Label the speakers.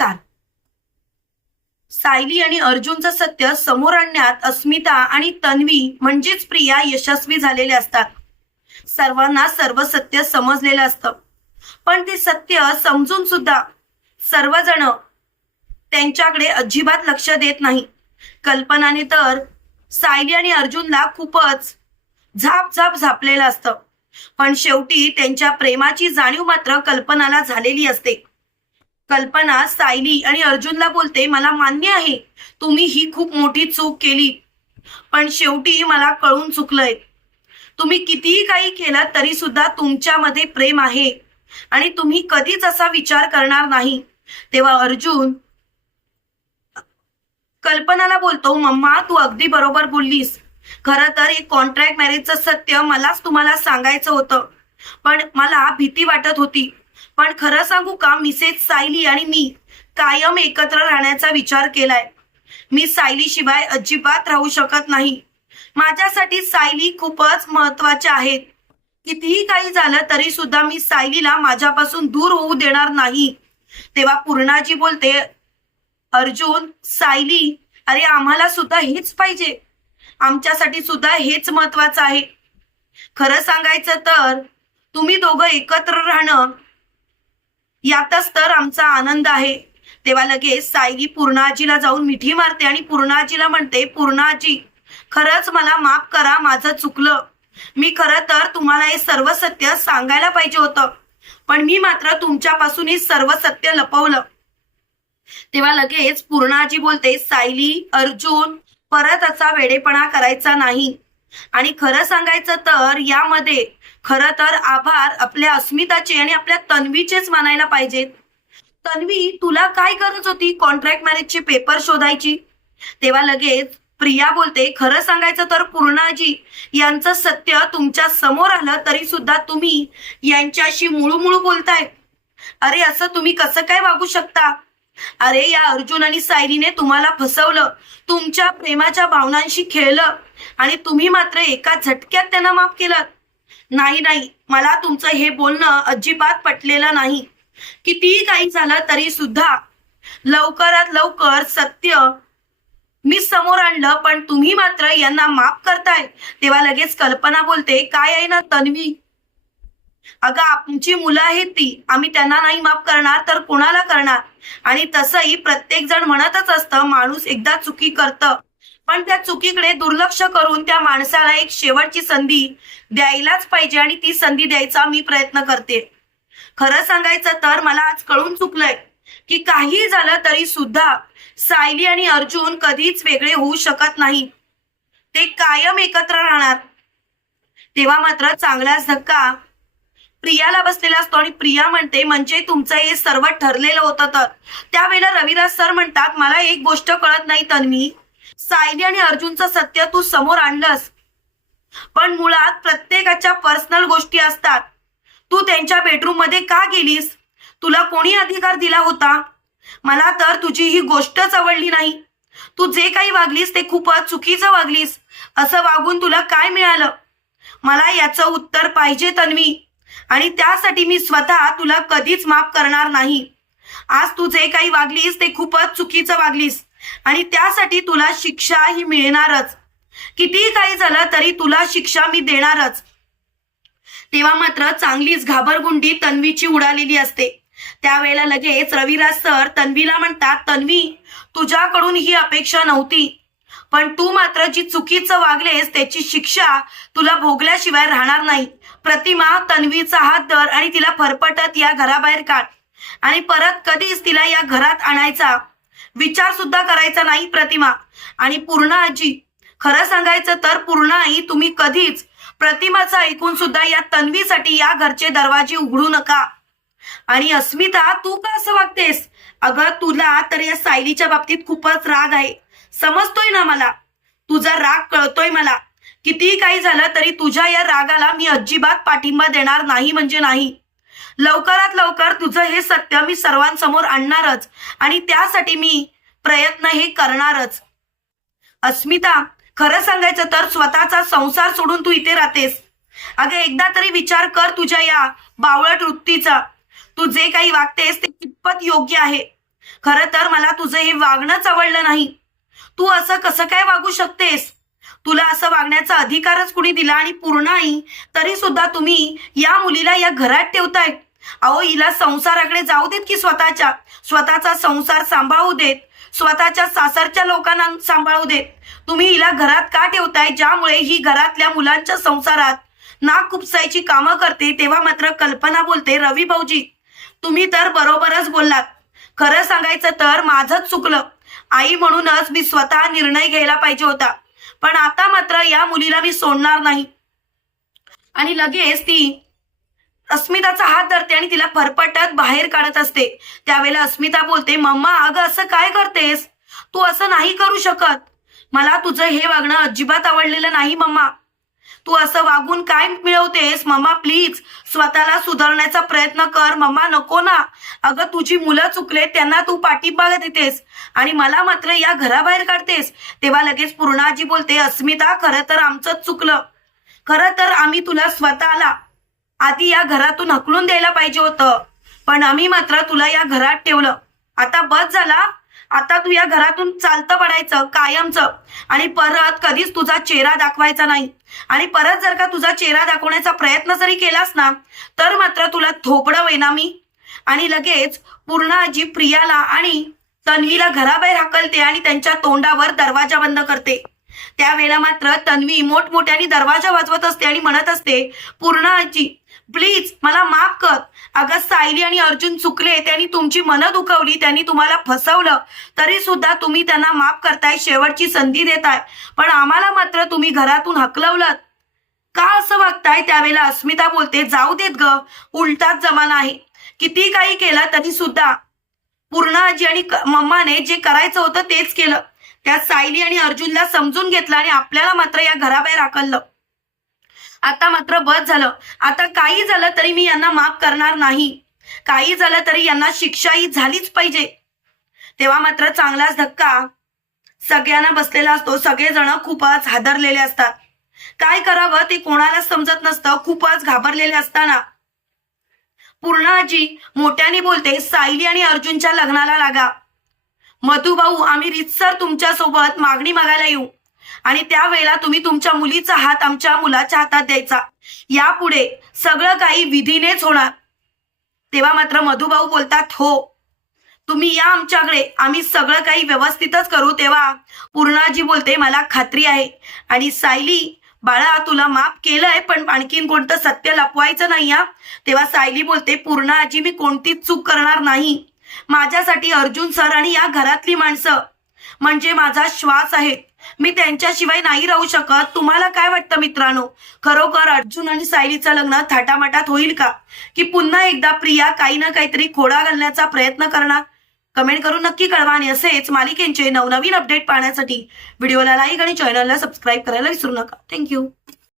Speaker 1: नमस्कार. सायली आणि अर्जुनचं सत्य समोर आणण्यात अस्मिता आणि तन्वी म्हणजेच प्रिया यशस्वी झालेले असतात. सर्वांना सर्व सत्य समजलेलं असतं. पण ते सत्य समजून सुद्धा सर्वजण त्यांच्याकडे अजिबात लक्ष देत नाही. कल्पनाने तर सायली आणि अर्जुनला खूपच झाप झाप झापलेलं असतं. पण शेवटी त्यांच्या प्रेमाची जाणीव मात्र कल्पनाला झालेली असते. कल्पना सायली आणि अर्जुनला बोलते मला मान्य आहे तुम्ही ही खूप मोठी चूक केली. पण शेवटी मला कळून चुकलंय. तुम्ही कितीही काही केलं तरी सुद्धा तुमच्यामध्ये प्रेम आहे. आणि तुम्ही कधीच असा विचार करणार नाही. तेव्हा अर्जुन कल्पनाला बोलतो मम्मा तू अगदी बरोबर बोललीस. खरं तर एक कॉन्ट्रॅक्ट मॅरेजचं सत्य मलाच तुम्हाला सांगायचं होतं. पण मला भीती वाटत होती. पण खरं सांगू का मिसेस सायली आणि मी कायम एकत्र राहण्याचा विचार केलाय. मी सायली शिवाय अजिबात राहू शकत नाही. माझ्यासाठी सायली खूपच महत्त्वाच्या आहेत. कितीही काही झालं तरी सुद्धा मी सायलीला माझ्यापासून दूर होऊ देणार नाही. तेव्हा पूर्णाजी बोलते अर्जुन सायली अरे आम्हाला सुद्धा हेच पाहिजे. आमच्यासाठी सुद्धा हेच महत्वाचं आहे. खरं सांगायचं तर तुम्ही दोघं एकत्र राहणं यातच तर आमचा आनंद आहे. तेव्हा लगेच सायली पूर्णाजीला जाऊन मिठी मारते आणि पूर्णाजीला म्हणते पूर्णाजी खरंच मला माफ करा माझं चुकलं. मी खरं तर तुम्हाला हे सर्व सत्य सांगायला पाहिजे होतं. पण मी मात्र तुमच्यापासून हे सर्व सत्य लपवलं. तेव्हा लगेच पूर्णाजी बोलते सायली अर्जुन परत असा वेडेपणा करायचा नाही. आणि खरं सांगायचं तर यामध्ये खरं तर आभार आपल्या अस्मिताचे आणि आपल्या तन्वीचेच मानायला पाहिजेत. तन्वी तुला काय गरज होती कॉन्ट्रॅक्ट मॅरेजचे पेपर शोधायची? तेव्हा लगेच प्रिया बोलते खरं सांगायचं तर पूर्णाजी यांचं सत्य तुमच्यासमोर आलं तरी सुद्धा तुम्ही यांच्याशी मुळू बोलताय. अरे असं तुम्ही कसं काय वागू शकता? अरे या अर्जुन आणि सायरीने तुम्हाला फसवलं. तुमच्या प्रेमाच्या भावनांशी खेळलं. आणि तुम्ही मात्र एका झटक्यात त्यांना माफ केलं नाही नाही मला तुमचं हे बोलणं अजिबात पटलेलं नाही. कितीही काही झालं तरी सुद्धा लवकरात लवकर सत्य मी समोर आणलं पण तुम्ही मात्र यांना माफ करताय. तेव्हा लगेच कल्पना बोलते काय आहे ना तन्वी? अगं आमची मुलं आहेत ती. आम्ही त्यांना नाही माफ करणार तर कोणाला करणार? आणि तसंही प्रत्येक जण म्हणतच असतं माणूस एकदा चुकी करतं. पण त्या चुकीकडे दुर्लक्ष करून त्या माणसाला एक शेवटची संधी द्यायलाच पाहिजे आणि ती संधी द्यायचा मी प्रयत्न करते. खरं सांगायचं तर मला आज कळून चुकलंय की काही झालं तरी सुद्धा सायली आणि अर्जुन कधीच वेगळे होऊ शकत नाही. ते कायम एकत्र राहणार. तेव्हा मात्र चांगलाच धक्का प्रियाला बसलेला असतो आणि प्रिया म्हणते म्हणजे तुमचं हे सर्व ठरलेलं होतं तर. त्यावेळेला रविराज सर म्हणतात मला एक गोष्ट कळत नाही तन्वी. सायली आणि अर्जुनचं सत्य तू समोर आणलंस. पण मुळात प्रत्येकाच्या पर्सनल गोष्टी असतात. तू त्यांच्या बेडरूममध्ये का गेलीस? तुला कोणी अधिकार दिला होता? मला तर तुझी ही गोष्टच आवडली नाही. तू जे काही वागलीस ते खूपच चुकीचं वागलीस असं वागून तुला काय मिळालं? मला याचं उत्तर पाहिजे तन्वी. आणि त्यासाठी मी स्वतः तुला कधीच माफ करणार नाही. आज तू जे काही वागलीस ते खूपच चुकीचं वागलीस. आणि त्यासाठी तुला शिक्षा ही मिळणारच. कितीही काही झालं तरी तुला शिक्षा मी देणारच. तेव्हा मात्र चांगलीच घाबरगुंडी तन्वीची उडालेली असते. त्यावेळेला लगेच रविराज सर तन्वीला म्हणतात तन्वी तुझ्याकडून ही अपेक्षा नव्हती. पण तू मात्र जी चुकीचं वागलेस त्याची शिक्षा तुला भोगल्याशिवाय राहणार नाही. प्रतिमा तन्वीचा हात धर आणि तिला फरफटत या घराबाहेर काढ. आणि परत कधीच तिला या घरात आणायचा विचार सुद्धा करायचा नाही प्रतिमा. आणि पूर्ण आजी खरं सांगायचं तर पूर्ण आई तुम्ही कधीच प्रतिमाचं ऐकून सुद्धा या तन्वीसाठी या घरचे दरवाजे उघडू नका. आणि अस्मिता तू का असं वागतेस? अगं तुला तर या सायलीच्या बाबतीत खूपच राग आहे. समजतोय ना मला? तुझा राग कळतोय मला. कितीही काही झालं तरी तुझ्या या रागाला मी अजिबात पाठिंबा देणार नाही म्हणजे नाही. लवकरात लवकर तुझं हे सत्य मी सर्वांसमोर आणणारच आणि त्यासाठी मी प्रयत्न हे करणारच. अस्मिता खरं सांगायचं तर स्वतःचा संसार सोडून तू इथे राहतेस. अगं एकदा तरी विचार कर तुझ्या या बावळट वृत्तीचा. तू जे काही वागतेस ते कितपत योग्य आहे. खरं तर मला तुझं हे वागणंच आवडलं नाही. तू असं कसं काय वागू शकतेस? तुला असं वागण्याचा अधिकारच कुणी दिला आणि पूर्ण आई तरी सुद्धा तुम्ही या मुलीला या घरात ठेवताय. अहो हिला संसाराकडे जाऊ देत की स्वतःच्या? स्वतःचा संसार सांभाळू देत. स्वतःच्या सासरच्या लोकांना सांभाळू देत. तुम्ही हिला घरात का ठेवताय? ज्यामुळे ही घरातल्या मुलांच्या संसारात नाक खुपसायची कामं करते तेव्हा मात्र कल्पना बोलते रवी भाऊजी. तुम्ही तर बरोबरच बोललात. खरं सांगायचं तर माझंच चुकलं. आई म्हणूनच मी स्वतः निर्णय घ्यायला पाहिजे होता. पण आता मात्र या मुलीला मी सोडणार नाही. आणि लगेच ती अस्मिताचा हात धरते आणि तिला फरफटत बाहेर काढत असते. त्यावेळेला अस्मिता बोलते मम्मा अगं असं काय करतेस? तू असं नाही करू शकत. मला तुझं हे वागणं अजिबात आवडलेलं नाही मम्मा. तू असं वागून काय मिळवतेस? मम्मा प्लीज स्वतःला सुधारण्याचा प्रयत्न कर. मम्मा नको ना. अगं तुझी मुलं चुकले त्यांना तू पाठिंबा देतेस. आणि मला मात्र या घराबाहेर काढतेस. तेव्हा लगेच पूर्णाजी बोलते अस्मिता खरं तर आमचंच चुकलं. खरं तर आम्ही तुला स्वतःला आधी या घरातून हकलून द्यायला पाहिजे होतं. पण आम्ही मात्र तुला या घरात ठेवलं. आता बस झाला. आता तू या घरातून चालतं पडायचं कायमचं. आणि परत कधीच तुझा चेहरा दाखवायचा नाही. आणि परत जर का तुझा चेहरा दाखवण्याचा प्रयत्न जरी केलास ना तर मात्र तुला थोपडं वेना मी. आणि लगेच पूर्ण आजी प्रियाला आणि तन्वीला घराबाहेर हाकलते आणि त्यांच्या तोंडावर दरवाजा बंद करते. त्यावेळेला मात्र तन्वी मोठमोठ्याने दरवाजा वाजवत असते आणि म्हणत असते पूर्ण आजी प्लीज मला माफ कर. अगं सायली आणि अर्जुन चुकले त्यांनी तुमची मनं दुखवली त्यांनी तुम्हाला फसवलं. तरी सुद्धा तुम्ही त्यांना माफ करताय शेवटची संधी देताय. पण आम्हाला मात्र तुम्ही घरातून हकलवलं का असं वागताय? त्यावेळेला अस्मिता बोलते जाऊ देत ग उलटाच जमाना आहे. किती काही केलं तरी सुद्धा पूर्ण आजी आणि क- मम्माने जे करायचं होतं तेच केलं. त्या सायली आणि अर्जुनला समजून घेतलं आणि आपल्याला मात्र या घराबाहेर हाकललं. आता मात्र बस झालं. आता काही झालं तरी मी यांना माफ करणार नाही. काही झालं तरी यांना शिक्षाही झालीच पाहिजे. तेव्हा मात्र चांगलाच धक्का. सगळ्यांना बसलेला असतो. सगळेजण खूपच हादरलेले असतात. काय करावं ते कोणालाच समजत नसतं. खूपच घाबरलेले असताना. पूर्ण आजी मोठ्याने बोलते सायली आणि अर्जुनच्या लग्नाला लागा. मधुभाऊ आम्ही रितसर तुमच्यासोबत मागणी मागायला येऊ. आणि त्यावेळेला तुम्ही तुमच्या मुलीचा हात आमच्या मुलाच्या हातात द्यायचा. यापुढे सगळं काही विधीनेच होणार. तेव्हा मात्र मधुभाऊ बोलतात हो तुम्ही या आमच्याकडे. आम्ही सगळं काही व्यवस्थितच करू. तेव्हा पूर्णाजी बोलते मला खात्री आहे. आणि सायली बाळा तुला माफ केलंय पण आणखीन कोणतं सत्य लपवायचं नाही या तेव्हा सायली बोलते पूर्ण आजी मी कोणतीच चूक करणार नाही. माझ्यासाठी अर्जुन सर आणि या घरातली माणसं. म्हणजे माझा श्वास आहेत मी त्यांच्याशिवाय नाही राहू शकत. तुम्हाला काय वाटतं मित्रांनो? खरोखर अर्जुन आणि सायलीचं लग्न थाटामाटात होईल का? की पुन्हा एकदा प्रिया काही ना काहीतरी खोडा घालण्याचा प्रयत्न करणार? कमेंट करून नक्की कळवा आणि असेच मालिकेंचे नवनवीन अपडेट पाहण्यासाठी व्हिडिओला लाईक आणि चॅनलला सबस्क्राईब करायला विसरू नका. थँक्यू